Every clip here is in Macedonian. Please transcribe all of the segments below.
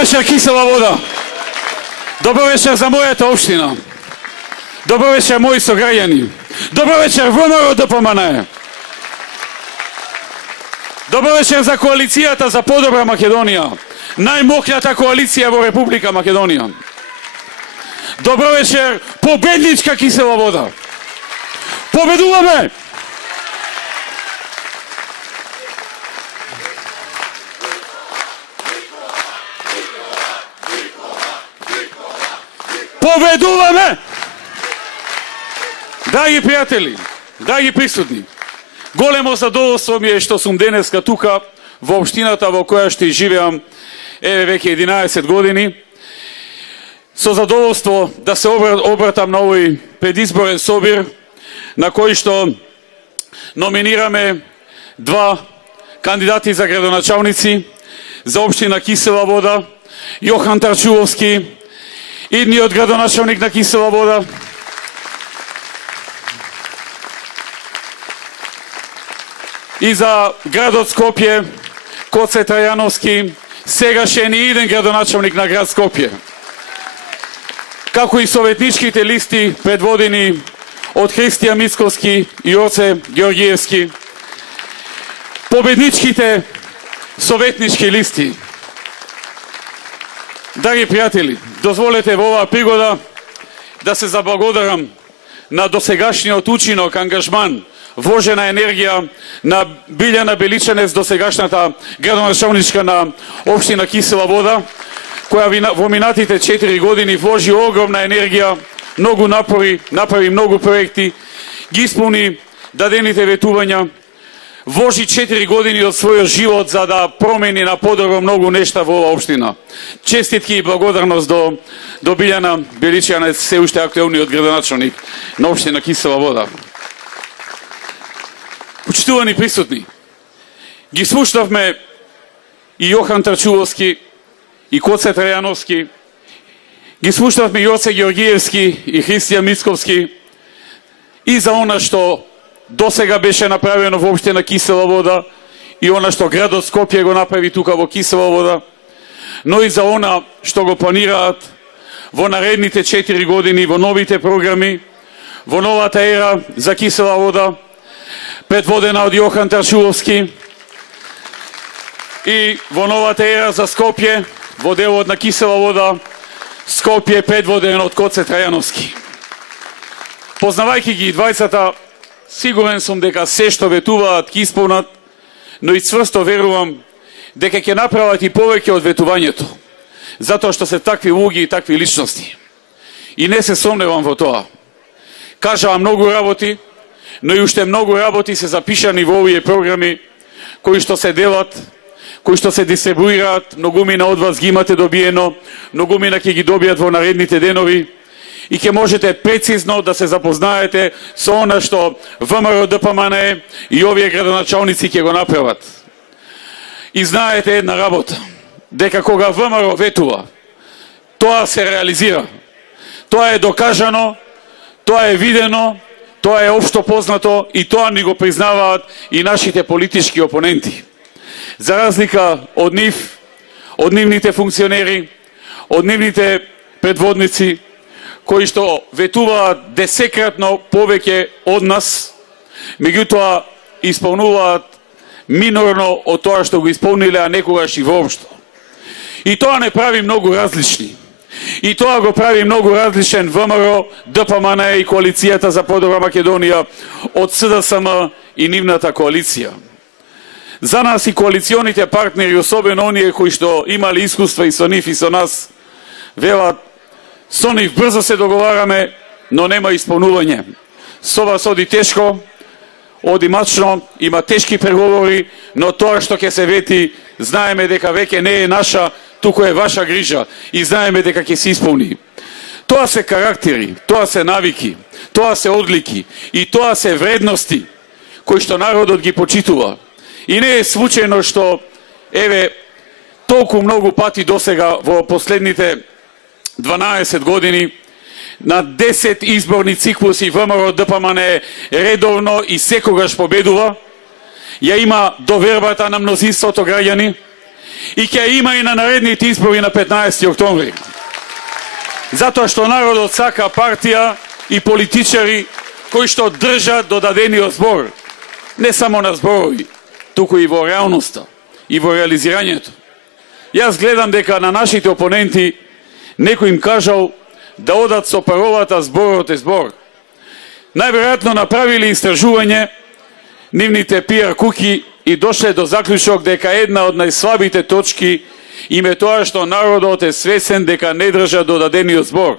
вечер, Кисела вода. Добро вечер за мојата општина. Добро вечер, мои сограѓани. Добро вечер, ВМРО ДПМН. Добро вечер за коалицијата за подобра Македонија. Најмокната коалиција во Република Македонија. Добро вечер, победничка Кисела вода. Победуваме! Победуваме! Драги пријатели, драги присутни, големо задоволство ми е што сум денеска тука во општината во која што живеам веќе 11 години. Со задоволство да се обратам на овој предизборен собир на кој што номинираме два кандидати за градоначалници за општина Кисела вода, Јохан Тарчуловски, идниот градоначалник на Кисела вода, и за градот Скопје, Коце Трајановски, сегашен и иден градоначалник на град Скопје, како и советничките листи предводени од Христијан Мицковски и Јорце Георгиевски, победничките советнички листи. Драги пријатели, дозволете во оваа пригода да се заблагодарам на досегашниот учинок, ангажман, вложена енергија на Билјана Беличанец, досегашната градоначалничка на општина Кисела вода, која во минатите 4 години вложи огромна енергија, многу напори, направи многу проекти, ги исполни дадените ветувања, вложи 4 години од својот живот за да промени на подобро многу нешта во оваа општина. Честитки и благодарност до Билјана Беличанец, се уште актуелниот градоначалник на општина Кисела вода. Почитувани присутни, ги слушнавме и Јохан Тарчуловски, и Коце Трајановски, ги слушнавме Јорце Георгиевски и Христијан Мицковски и за она што досега беше направено во општина Кисела вода и она што градот Скопје го направи тука во Кисела вода, но и за она што го планираат во наредните 4 години, во новите програми, во новата ера за Кисела вода, предводена од Јохан Тарчуловски, и во новата ера за Скопје, во делот на Кисела вода, Скопје предводен од Коце Трајановски. Познавајќи ги двајцата, сигурен сум дека се што ветуваат ќе исполнат, но и цврсто верувам дека ќе направат и повеќе од ветувањето, затоа што се такви луѓе и такви личности. И не се сомневам во тоа. Кажаа многу работи, но и уште многу работи се запишани во овие програми, кои што се делат, кои што се дистрибуираат, многумина од вас ги имате добиено, многумина ќе ги добијат во наредните денови, и ќе можете прецизно да се запознаете со она што ВМРО ДПМН и овие градоначалници ќе го направат. И знаете една работа, дека кога ВМРО ветува, тоа се реализира. Тоа е докажано, тоа е видено, тоа е општо познато и тоа ни го признаваат и нашите политички опоненти. За разлика од нив, од нивните функционери, од нивните предводници, кои што ветуваат десекратно повеќе од нас, меѓутоа исполнуваат минорно од тоа што го исполниле, а некогаш и воопшто. И тоа не прави многу различни. И тоа го прави многу различен ВМРО, ДПМН и коалицијата за подобра Македонија од СДСМ и нивната коалиција. За нас и коалиционите партнери, особено оние кои што имали искуства и со нив и со нас, велат: со нив брзо се договараме, но нема исполнување. Со вас оди тешко, оди мачно, има тешки преговори, но тоа што ќе се вети, знаеме дека веќе не е наша, туку е ваша грижа и знаеме дека ќе се исполни. Тоа се карактери, тоа се навики, тоа се одлики и тоа се вредности кои што народот ги почитува. И не е случајно што, толку многу пати досега во последните 12 години, на 10 изборни циклуси ВМРО ДПМН редовно и секогаш победува, ја има довербата на мнозинството граѓани и ќе има и на наредните избори на 15 октомври. Затоа што народот сака партија и политичари кои што држат до дадениот збор, не само на зборови, туку и во реалноста и во реализирањето. Јас гледам дека на нашите опоненти некој им кажал да одат со паролата зборот е збор. Најверојатно направили истражување нивните пиар куки и дошле до заклучок дека една од најслабите точки им е тоа што народот е свесен дека не држа до дадениот збор.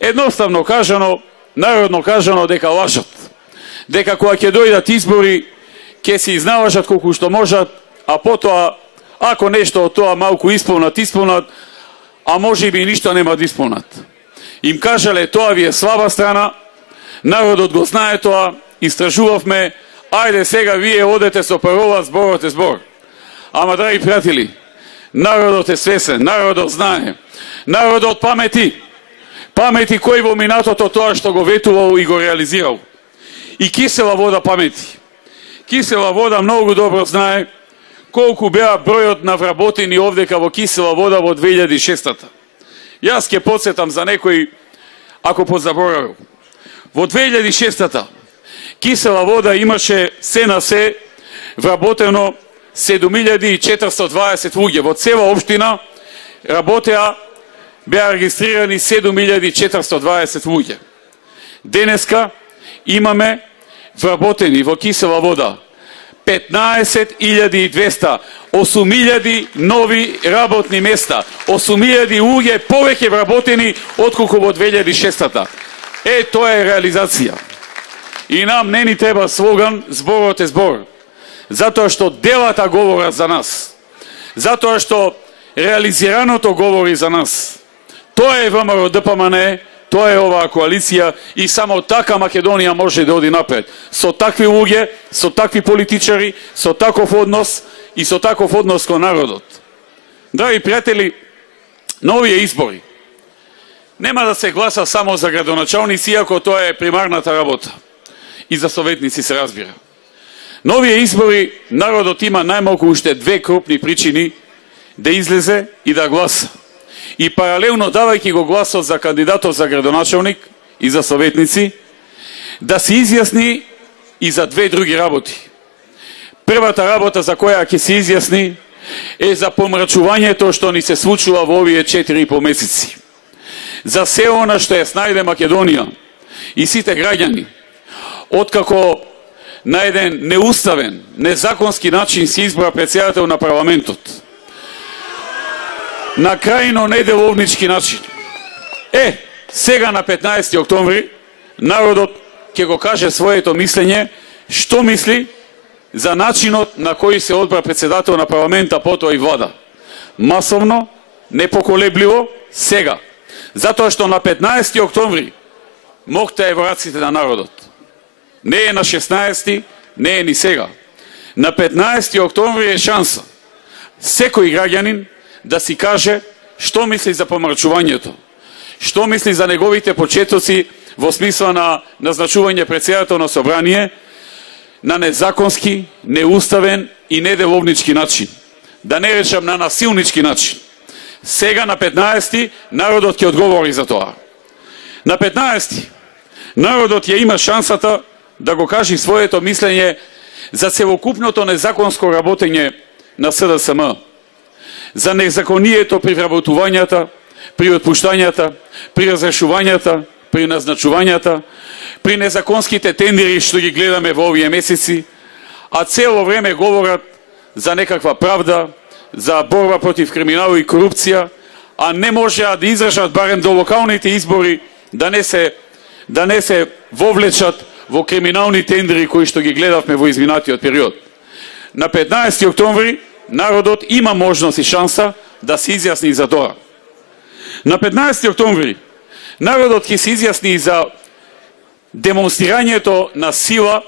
Едноставно кажано, народно кажано дека лажат. Дека кога ќе дојдат избори, ќе се изналажат колку што можат, а потоа, ако нешто од тоа малку исполнат, а може би ништо нема да исполнат. Им кажале, тоа ви е слаба страна, народот го знае тоа, истражувавме, ајде сега вие одете со парола зборот е збор. Ама, драги пријатели, народот е свесен, народот знае, народот памети кој во минатото тоа што го ветувал и го реализирал. И кисела вода памети. Кисела вода многу добро знае колку беа бројот на вработени овдека во кисела вода во 2006-та. Јас ќе подсетам за некој, ако позаборавил. Во 2006-та кисела вода имаше се на се вработено 7420 луѓе. Во цела општина работеа, беа регистрирани 7420 луѓе. Денеска имаме вработени во кисела вода 15.200, 8.000 нови работни места, 8.000 луѓе повеќе вработени отколку во 2006-та. Тоа е реализација. И нам не ни треба слоган зборот е збор. Затоа што делата говорат за нас. Затоа што реализираното говори за нас. Тоа е ВМРО ДПМН, тоа е оваа коалиција и само така Македонија може да оди напред. Со такви луѓе, со такви политичари, со таков однос и со таков однос кон народот. Драги пријатели, на овие избори нема да се гласа само за градоначалници, иако тоа е примарната работа. И за советници се разбира. На овие избори народот има најмалку уште две крупни причини да излезе и да гласа. И паралелно давајќи го гласот за кандидатот за градоначалник и за советници, да се изјасни и за две други работи. Првата работа за која ќе се изјасни е за помрачувањето што ни се случува во овие 4,5 месеци. За се она што ја снајде Македонија и сите граѓани, откако на еден неуставен, незаконски начин се избра претседател на парламентот. На крајно неделовнички начин. Сега на 15 октомври народот ќе го каже своето мислење, што мисли за начинот на кој се одбра претседател на парламента, потоа и влада. Масовно, непоколебливо, сега. Затоа што на 15 октомври мокта е во раците на народот. Не е на 16, не е ни сега. На 15 октомври е шанса секој граѓанин да си каже што мисли за помрачувањето, што мисли за неговите почетоци во смисла на назначување претседател на собрание на незаконски, неуставен и неделовнички начин. Да не речам на насилнички начин. Сега на 15 народот ќе одговори за тоа. На 15 народот ја има шансата да го каже своето мислење за целокупното незаконско работење на СДСМ, за незаконието при вработувањата, при отпуштањата, при разрешувањата, при назначувањата, при незаконските тендери што ги гледаме во овие месеци, а цело време говорат за некаква правда, за борба против криминал и корупција, а не можеа да издржат барем до локалните избори да не се вовлечат во криминални тендери кои што ги гледавме во изминатиот период. На 15 октомври народот има можност и шанса да се изјасни за тоа. На 15 октомври народот ќе се изјасни за демонстрирањето на сила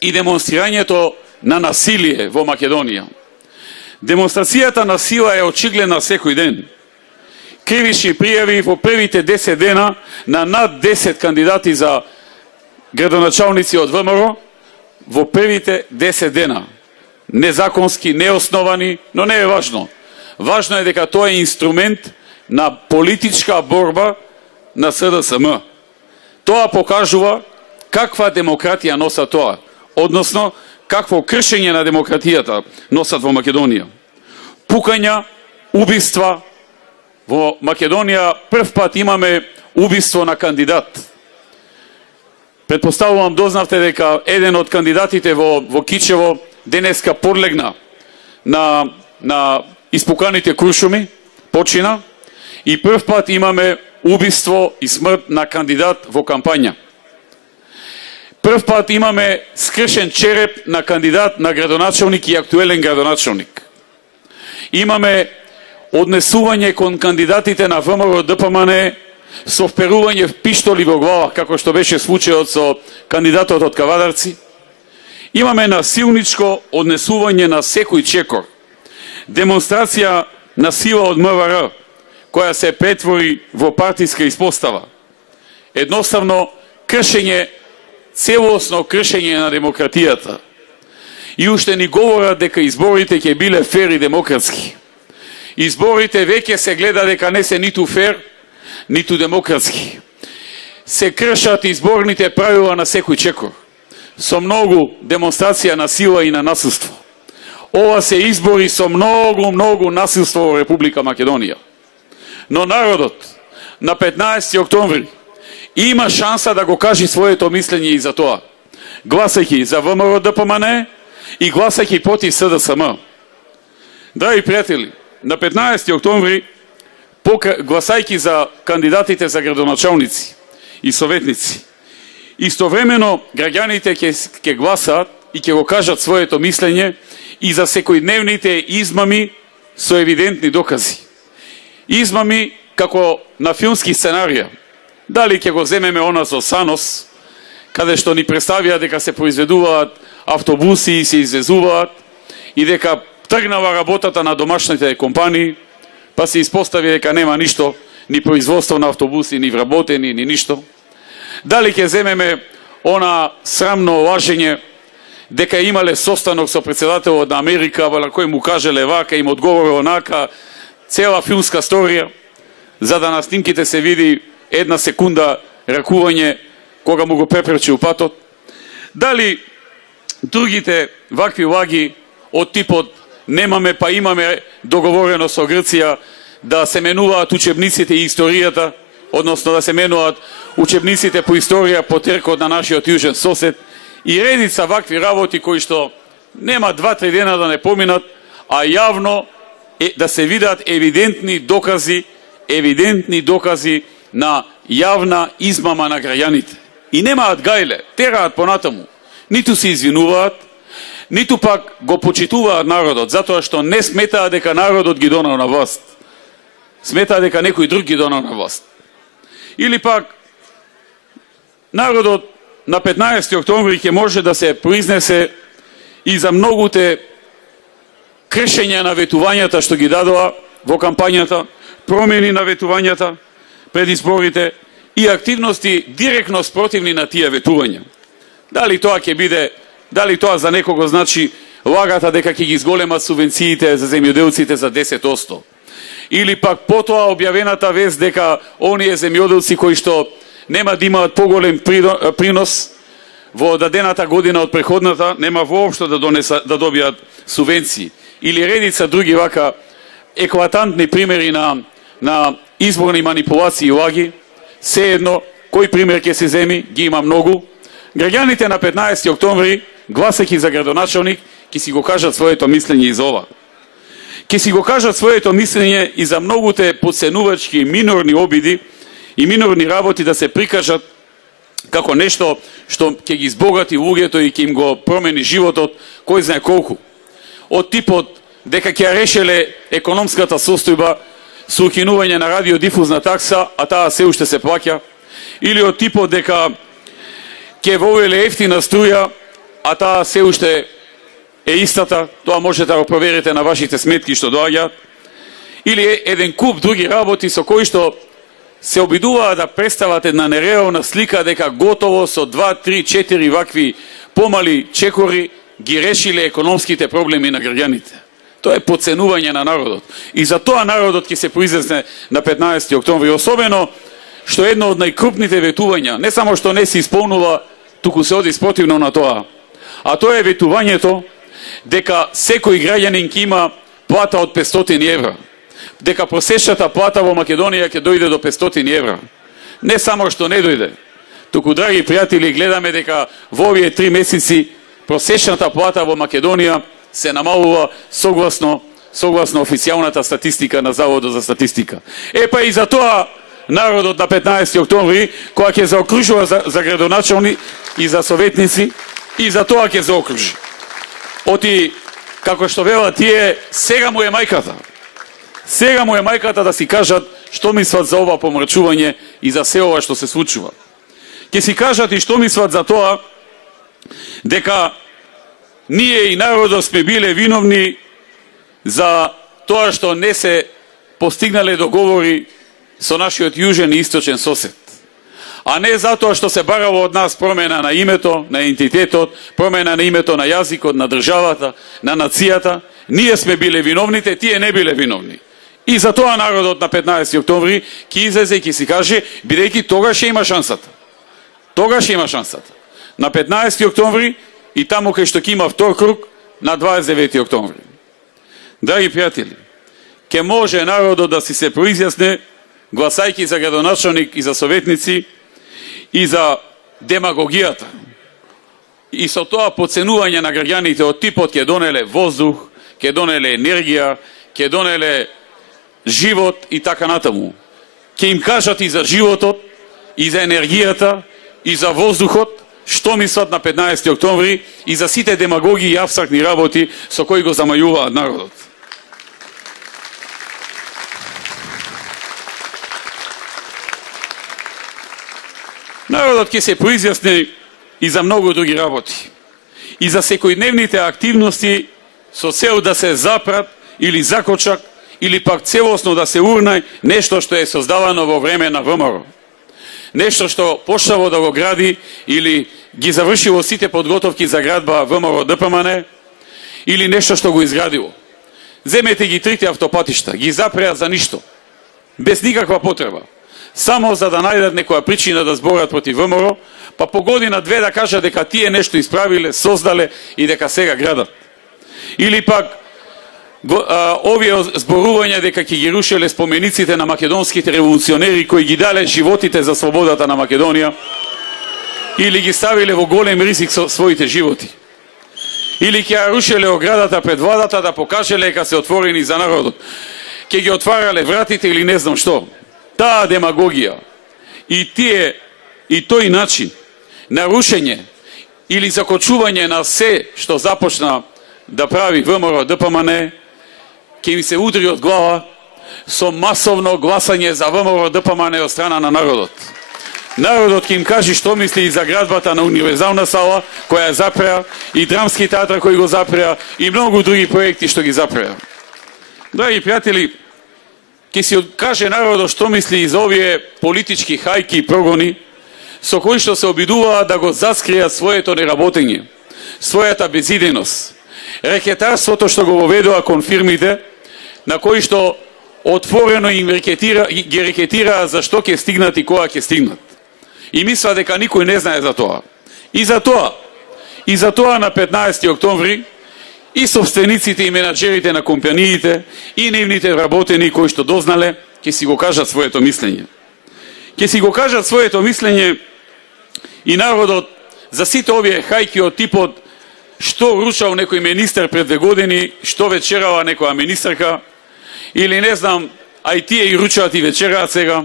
и демонстрирањето на насилие во Македонија. Демонстрацијата на сила е очигледна секој ден. Кривични пријави во првите 10 дена на над 10 кандидати за градоначалници од ВМРО во првите 10 дена. Незаконски, неосновани, но не е важно. Важно е дека тоа е инструмент на политичка борба на СДСМ. Тоа покажува каква демократија носа тоа, односно какво кршење на демократијата носат во Македонија. Пукања, убиства. Во Македонија прв пат имаме убиство на кандидат. Предпоставувам дознавте дека еден од кандидатите во Кичево денеска подлегна на испуканите крушуми, почина, и прв пат имаме убиство и смрт на кандидат во кампања. Прв пат имаме скршен череп на кандидат на градоначалник и актуелен градоначалник. Имаме однесување кон кандидатите на ВМРО ДПМН со вперување в пиштоли во глава, како што беше случајот со кандидатот од Кавадарци. Имаме насилничко однесување на секој чекор. Демонстрација на сила од МВР, која се претвори во партиска испостава. Едноставно кршење, целосно кршење на демократијата. И уште ни говорат дека изборите ќе биле фер и демократски. Изборите веќе се гледа дека не се ниту фер, ниту демократски. Се кршат изборните правила на секој чекор, со многу демонстрација на сила и на насилство. Ова се избори со многу насилство во Република Македонија. Но народот на 15 октомври има шанса да го кажи своето мислење и за тоа, гласајќи за ВМРО ДПМН и гласајќи против СДСМ. Драги пријатели, на 15 октомври, гласајќи за кандидатите за градоначалници и советници, истовремено граѓаните ќе гласаат и ќе го кажат своето мислење и за секојдневните измами со евидентни докази. Измами како на филмски сценарија. Дали ќе го земеме она со Санос, каде што ни представија дека се произведуваат автобуси и се извезуваат и дека тргнава работата на домашните компании, па се испостави дека нема ништо, ни производство на автобуси, ни вработени, ни ништо. Дали ќе земеме она срамно лажење дека имале состанок со председателот на Америка, на кој му кажеле вака, им одговори онака, цела филмска сторија, за да на снимките се види една секунда ракување кога му го препречил патот. Дали другите вакви лаги од типот немаме па имаме договорено со Грција да се менуваат учебниците и историјата, односно да се менуваат учебниците по историја по теркот на нашиот јужен сосед и редица вакви работи кои што нема 2-3 дена да не поминат, а јавно да се видат евидентни докази на јавна измама на граѓаните. И немаат гајле, тераат понатаму. Ниту се извинуваат, ниту пак го почитуваат народот, затоа што не сметаат дека народот ги донал на власт. Сметаат дека некој друг ги донал на власт. Или пак народот на 15 октомври ќе може да се произнесе и за многуте кршења на ветувањата што ги дадоа во кампањата, промени на ветувањата пред изборите и активности директно спротивни на тие ветувања. Дали тоа ќе биде, дали тоа за некого значи лагата дека ќе ги зголемат субвенциите за земјоделците за 10%. Или пак потоа објавената вест дека оние земјоделци кои што нема да имаат поголем принос во дадената година од преходната, нема воопшто да добијат субвенции. Или редица други вака еклатантни примери на изборни манипулации и лаги. Се едно, кој пример ќе се земи, ги има многу. Граѓаните на 15 октомври, гласајќи за градоначалник, ќе си го кажат своето мислење и за ова. Ќе си го кажат своето мислење и за многуте подценувачки минорни обиди и минорни работи да се прикажат како нешто што ќе ги збогати луѓето и ќе им го промени животот, кој знае колку. Од типот дека ќе решеле економската состојба со укинување на радиодифузна такса, а таа се уште се плаќа, или од типот дека ќе вовеле ефтина струја, а таа се уште е истата, тоа можете да го проверите на вашите сметки што доаѓаат, или еден куп други работи со кои што се обидуваат да представат една нереална слика дека готово со 2, 3, 4 вакви помали чекори ги решиле економските проблеми на граѓаните. Тоа е подценување на народот. И за тоа народот ќе се произнесе на 15 октомври, особено што едно од најкрупните ветувања, не само што не се исполнува, туку се оди спротивно на тоа, а тоа е ветувањето дека секој граѓанин ќе има плата од 500 евра. Дека просечната плата во Македонија ќе дојде до 500 евра. Не само што не дојде, туку, драги пријатели, гледаме дека во овие 3 месеци просечната плата во Македонија се намалува согласно официјалната статистика на Заводот за статистика. Епа и за тоа народот на 15 октомври, која ќе заокружува за градоначални и за советници, и за тоа ќе заокружи. Оти, како што велат тие, сега му е мајката. Сега му е мајката да си кажат што мислат за ова помрачување и за се ова што се случува. Ќе си кажат и што мислат за тоа дека ние и народот сме биле виновни за тоа што не се постигнале договори со нашиот јужен и источен сосед. А не затоа што се барало од нас промена на името, на ентитетот, промена на името на јазикот, на државата, на нацијата. Ние сме биле виновните, тие не биле виновни. И за тоа народот на 15 октомври ќе излезе и ќе си каже, бидејќи тогаш ќе има шансата. Тогаш ќе има шансата. На 15 октомври и таму кај што ќе има втор круг на 29 октомври. Драги пријатели, ќе може народот да си се произјасне гласајќи за градоначалник и за советници и за демагогијата. И со тоа подценување на граѓаните од типот ќе донеле воздух, ќе донеле енергија, ќе донеле живот и така натаму. Ќе им кажат и за животот, и за енергијата, и за воздухот, што мислат на 15 октомври и за сите демагоги и апстрактни работи со кои го замајуваат народот. Народот ќе се произјасни и за многу други работи. И за секојдневните активности со цел да се запрат или закочак или пак целосно да се урне нешто што е создавано во време на ВМРО. Нешто што почнало да го гради или ги завршило сите подготовки за градба ВМРО ДПМН или нешто што го изградило. Земете ги 3 автопатишта, ги запреа за ништо, без никаква потреба. Само за да најдат некоја причина да зборат против ВМРО, па по година-две да кажат дека тие нешто исправиле, создале и дека сега градат. Или пак овие зборувања дека ќе ги рушеле спомениците на македонските револуционери кои ги дале животите за слободата на Македонија, или ги ставиле во голем ризик со своите животи. Или ќе ја рушеле оградата пред владата да покажеле дека се отворени за народот. Ќе ги отварале вратите или не знам што. Таа демагогија и тој начин на рушење или закочување на се што започна да прави ВМРО ДПМН ќе им се удри од глава со масовно гласање за ВМРО ДПМН од страна на народот. Народот ќе им каже што мисли и за градбата на универзална сала која ја запреа, и драмски театар кој го запреа, и многу други проекти што ги запреа. Драги пријатели, ќе си каже народот што мисли и за овие политички хајки и прогони со кои што се обидуваат да го заскријат своето неработење, својата безидејност, рекетарството што го воведува кон фирмите, на кои што отворено ги рекетираа за што ќе стигнат и кога ќе стигнат. И мисла дека никој не знае за тоа. И за тоа на 15 октомври и собствениците и менаџерите на компаниите и нивните вработени кои што дознале ќе си го кажат своето мислење. Ќе си го кажат своето мислење и народот за сите овие хајки од типот што ручал некој министер пред 2 години, што вечерала некоја министерка, или не знам, а и тие и ручаат и вечераат сега,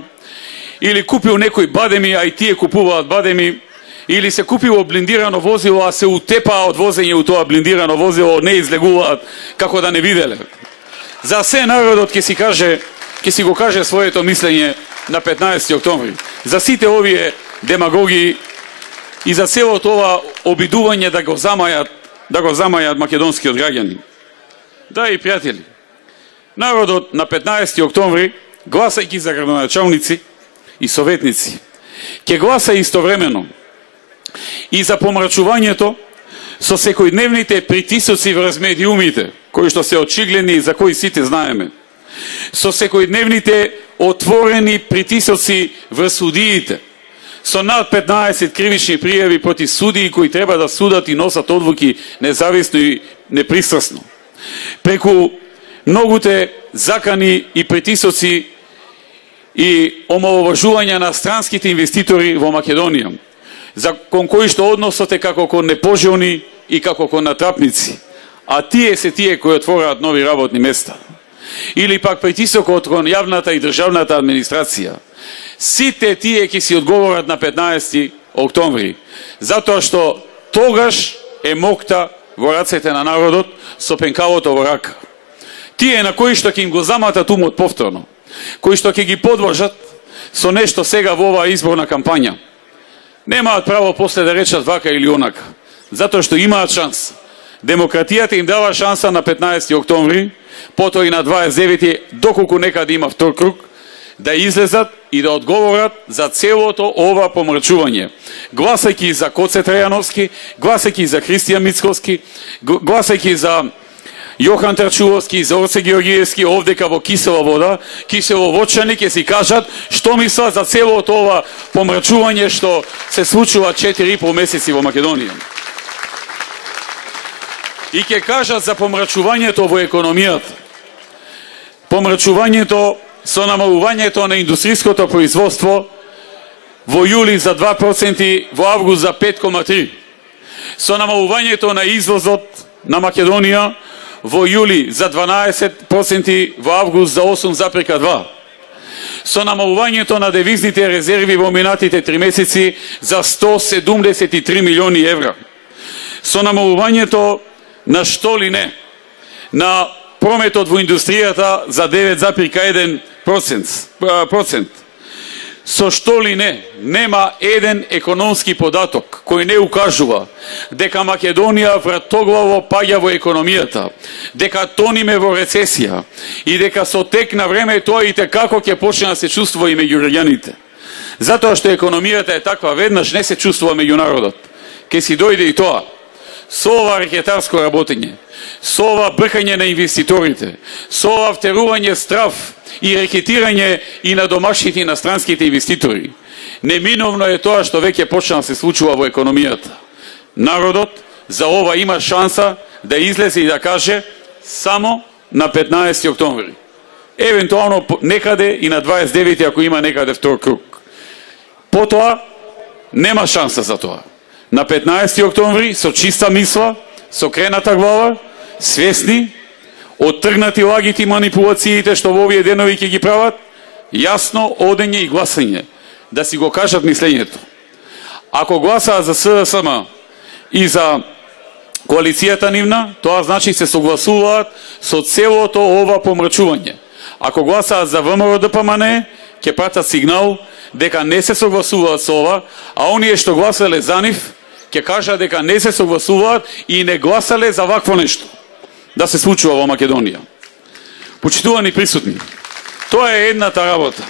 или купил некој бадеми, а и тие купуваат бадеми, или се купило блиндирано возило, а се утепаа од возење у тоа блиндирано возило, не излегуваат како да не виделе. За се народот ќе си го каже своето мислење на 15 октомври. За сите овие демагогии и за целото ова обидување да го замајат да го замајат македонскиот граѓани. Да, и пријатели, народот на 15 октомври, гласајќи за градоначалници и советници, ќе гласа истовремено и за помрачувањето со секојдневните притисоци врз медиумите, кои што се очигледни и за кои сите знаеме, со секојдневните отворени притисоци врз судиите, со над 15 кривични пријави против судии кои треба да судат и носат одлуки независно и непристрасно, преку многуте закани и притисоци и омаловажување на странските инвеститори во Македонија, кон кои што односот е како кон непожелни и како кон натрапници, а тие се тие кои отвораат нови работни места. Или пак притисокот кон јавната и државната администрација. Сите тие ќе си одговорат на 15 октомври, затоа што тогаш е мокта во рацете на народот со пенкавото во рака. Тие на кои што ќе им го заматат умот повторно, кои што ќе ги подложат со нешто сега во оваа изборна кампања, немаат право после да речат вака или онака, затоа што имаат шанса. Демократијата им дава шанса на 15 октомври, потоа и на 29, доколку некаде има втор круг, да излезат и да одговорат за целото ова помрачување. Гласајќи за Коце Трајановски, гласајќи за Христијан Мицковски, гласајќи за Јохан Трчуловски, за Орце Георгиевски, овдека во Кисела вода, Киселоводчани ќе си кажат што мислат за целото ова помрачување што се случува 4,5 месеци во Македонија. И ќе кажат за помрачувањето во економијата, помрачувањето со намалувањето на индустријското производство во јули за 2%, во август за 5,3%, со намалувањето на извозот на Македонија во јули за 12%, во август за 8,2%, со намалувањето на девизните резерви во минатите 3 месеци за 173 милиони евра, со намалувањето на што ли не, на прометот во индустријата за 9,1%. Со што ли не, нема еден економски податок кој не укажува дека Македонија вратоглаво паѓа во економијата, дека тониме во рецесија и дека со тек на време тоа и како ќе почне да се чувствува и меѓу граѓаните. Затоа што економијата е таква, веднаш не се чувствува меѓу народот. Ке си дојде и тоа. Со ова рекетарско работење, со ова бркање на инвеститорите, со ова втерување страв и рекетирање и на домашните и на странските инвеститори, неминовно е тоа што веќе почна да се случува во економијата. Народот за ова има шанса да излезе и да каже само на 15 октомври. Евентуално некаде и на 29 ако има некаде втор круг. Потоа нема шанса за тоа. На 15 октомври со чиста мисла, со крената глава, свесни, оттргнати лагите и манипулациите што во овие денови ќе ги прават, јасно одење и гласање, да си го кажат мислењето. Ако гласаат за СДСМ и за коалицијата нивна, тоа значи се согласуваат со целото ова помрачување. Ако гласаат за ВМРО-ДПМНЕ, ќе пратат сигнал дека не се согласуваат со ова, а оние што гласале за нив, ќе кажат дека не се согласуваат и не гласале за вакво нешто да се случува во Македонија. Почитувани присутни, тоа е едната работа.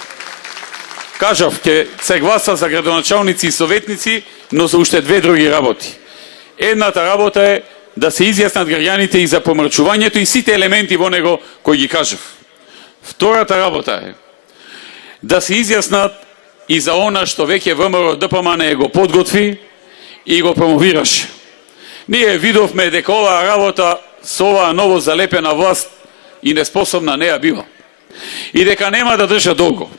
Кажав, ќе се гласа за градоначалници и советници, но за уште две други работи. Едната работа е да се изјаснат граѓаните и за помрачувањето и сите елементи во него кои ги кажав. Втората работа е да се изјаснат и за она што веќе ВМРО-ДПМНЕ го подготви и го промовираше. Ние видовме дека оваа работа со оваа ново залепена власт и неспособна не ја бива. И дека нема да држа долго.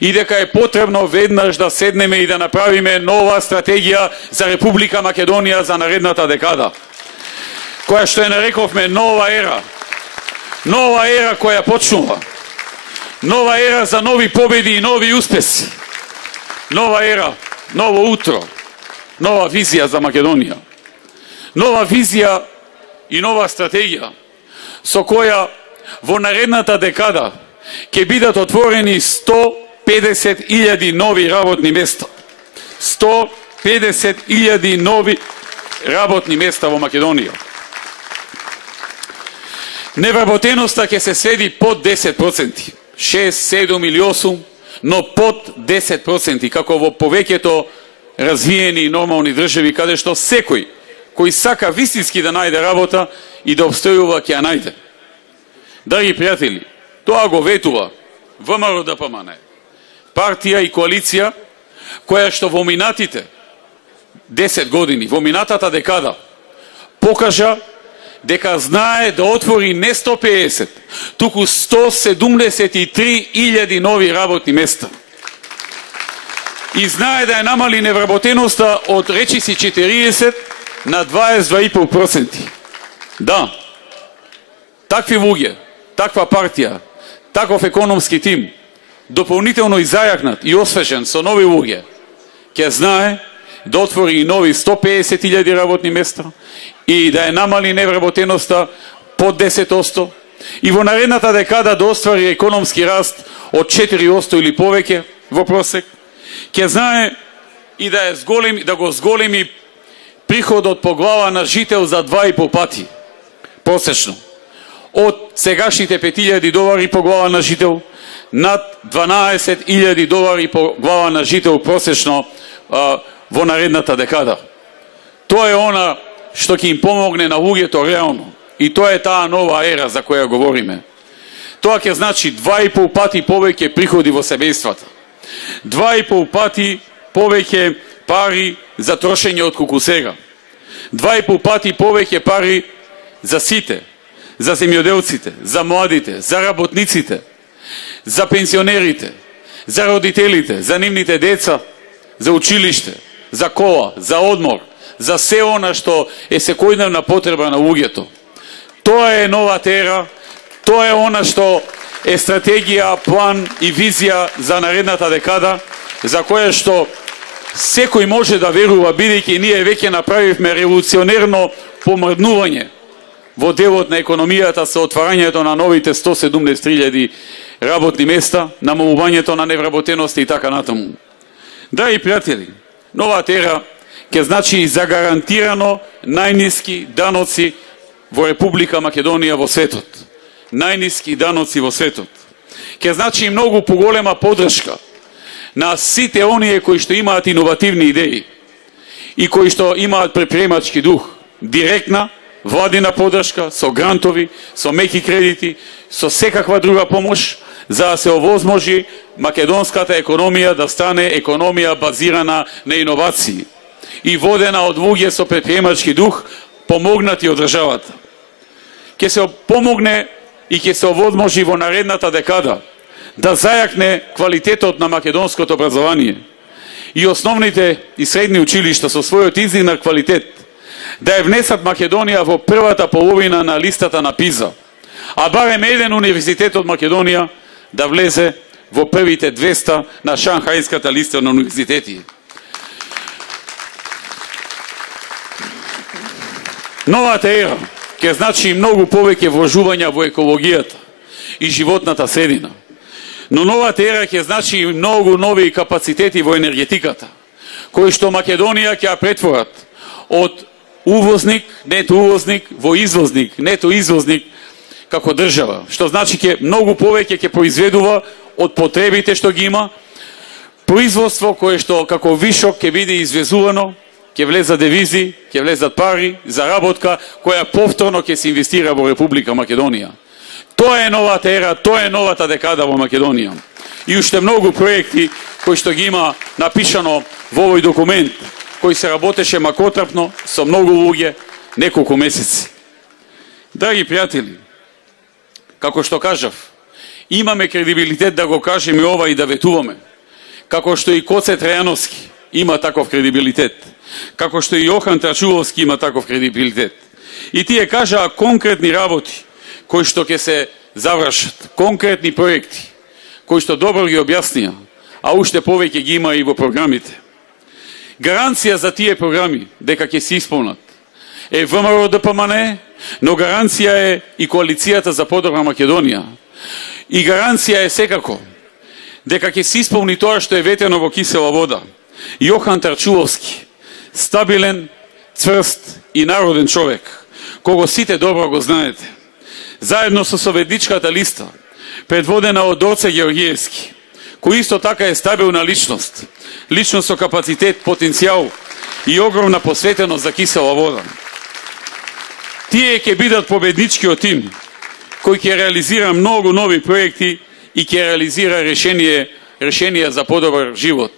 И дека е потребно веднаш да седнеме и да направиме нова стратегија за Република Македонија за наредната декада, која што ја нарековме нова ера. Нова ера која почнува. Нова ера за нови победи и нови успеси. Нова ера, ново утро, нова визија за Македонија. Нова визија и нова стратегија со која во наредната декада ќе бидат отворени 150.000 нови работни места. 150.000 нови работни места во Македонија. Невработеноста ќе се сведи под 10%, 6, 7 или 8, но под 10%, како во повеќето развиени и нормални држави, каде што секој кој сака вистински да најде работа и да обстојува, ќе ја најде. Драги пријатели, тоа го ветува ВМРО-ДПМН, партија и коалиција која што во минатите 10 години, во минатата декада, покажа дека знае да отвори не 150, туку 173.000 нови работни места. И знае да ја намали невработеноста од речиси 40 на 22,5%. Да, такви луѓе, таква партија, таков економски тим, дополнително и зајакнат и освежен со нови луѓе, ќе знае да отвори и нови 150.000 работни места и да ја намали невработеноста под 10% и во наредната декада да оствари економски раст од 4% или повеќе во просек, ќе знае и да го зголеми приходот по глава на жител за 2,5 пати просечно. Од сегашните $5,000 по глава на жител над $12,000 по глава на жител просечно во наредната декада. Тоа е она што ќе им помогне на луѓето реално. И тоа е таа нова ера за која говориме. Тоа ќе значи 2,5 пати повеќе приходи во семејствата. 2,5 пати повеќе пари за трошење од колку сега. 2,5 пати повеќе пари за сите, за земјоделците, за младите, за работниците, за пенсионерите, за родителите, за нивните деца, за училиште, за кола, за одмор, за се она што е секојдневна потреба на луѓето. Тоа е новата ера, тоа е она што е стратегија, план и визија за наредната декада, за која што секој може да верува, бидејќи ние веќе направивме револуционерно помрднување во делот на економијата со отварањето на новите 173.000 работни места, намалувањето на невработеност и така натаму. Драги пријатели, новата ера ќе значи и загарантирано најниски даноци во Република Македонија во светот. Најниски даноци во светот. Ќе значи и многу поголема поддршка на сите оние кои што имаат иновативни идеи и кои што имаат предприемачки дух. Директна владина поддршка со грантови, со меки кредити, со секаква друга помош, за да се овозможи македонската економија да стане економија базирана на иновации и водена од луѓе со предприемачки дух, помогнати од државата. Ќе се помогне и ќе се овозможи во наредната декада да зајакне квалитетот на македонското образование и основните и средни училишта со својот изненад квалитет да ја внесат Македонија во првата половина на листата на ПИЗа, а барем еден универзитет од Македонија да влезе во првите 200 на Шанхајската листа на универзитети. Новата ера ќе значи многу повеќе вложувања во екологијата и животната средина. Но новата ера ќе значи и многу нови капацитети во енергетиката, кои што Македонија ќе ја претворат од увозник, нето увозник, во извозник, нето извозник како држава. Што значи ќе многу повеќе ќе произведува од потребите што ги има, производство кое што како вишок ќе биде извезувано, ќе влезат девизи, ќе влезат пари, заработка, која повторно ќе се инвестира во Република Македонија. Тоа е новата ера, тоа е новата декада во Македонија. И уште многу проекти кои што ги има напишано во овој документ, кој се работеше макотрапно со многу луѓе неколку месеци. Драги пријатели, како што кажав, имаме кредибилитет да го кажеме ова и да ветуваме. Како што и Коце Трајановски има таков кредибилитет. Како што и Јохан Трачувовски има таков кредибилитет. И тие кажаа конкретни работи кои што ќе се завршат, конкретни проекти кои што добро ги објаснија, а уште повеќе ги има и во програмите. Гаранција за тие програми дека ќе се исполнат е ВМРО-ДПМН, но гаранција е и коалицијата за подобра Македонија. И гаранција е секако дека ќе се исполни тоа што е ветено во кисела вода. Јохан Трачувовски, стабилен, цврст и народен човек, кого сите добро го знаете. Заедно со советничката листа, предводена од Орце Георгиевски, кој исто така е стабилна личност, личност со капацитет, потенцијал и огромна посветеност за кисела вода. Тие ќе бидат победничкиот тим, кој ќе реализира многу нови проекти и ќе реализира решенија за подобар живот.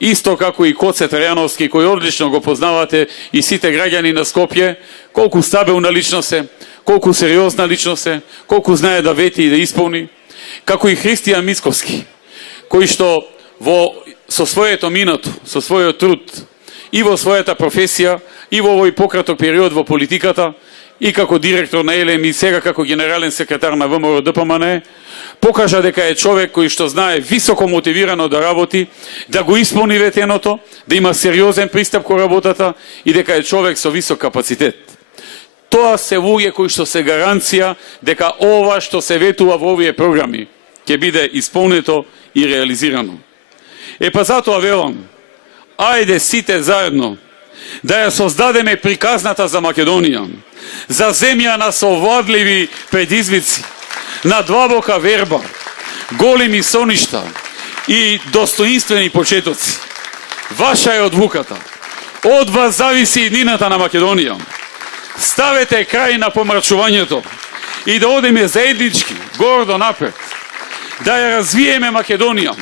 Исто како и Коце Трајановски, кој одлично го познавате и сите граѓани на Скопје, колку стабилна личност е, колку сериозна личност е, колку знае да вети и да исполни, како и Христијан Мицковски, кој што со своето минато, со својот труд и во својата професија, и во овој пократок период во политиката, и како директор на ЕЛЕМ и сега како генерален секретар на ВМРО ДПМН, покажа дека е човек кој што знае високо мотивирано да работи, да го исполни ветеното, да има сериозен пристап кон работата и дека е човек со висок капацитет. Тоа се луѓе кои што се гаранција дека ова што се ветува во овие програми ќе биде исполнето и реализирано. Па затоа велам, ајде сите заедно да ја создадеме приказната за Македонија, за земја на совладливи предизвици, на длабока верба, големи соништа и достоинствени почетоци. Ваша е одлуката. Од вас зависи иднината на Македонија. Ставете крај на помрачувањето и да одиме заеднички, гордо напред, да ја развиеме Македонија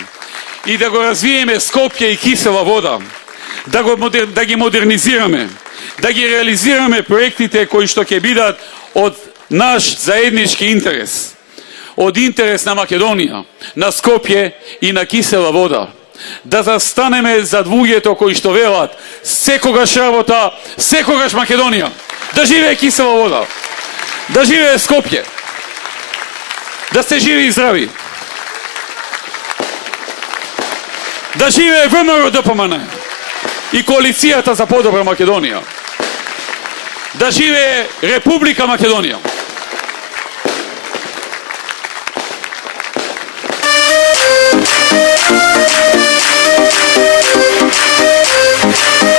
и да го развиеме Скопје и кисела вода, да ги модернизираме, да ги реализираме проектите кои што ќе бидат од наш заеднички интерес, од интерес на Македонија, на Скопје и на кисела вода. Да застанеме зад луѓето кои што велат секогаш работа, секогаш Македонија. Да живее кисела вода, да живее Скопје, да сте живи и здрави, да живее ВМРО ДПМН и коалицијата за подобра Македонија, да живее Република Македонија.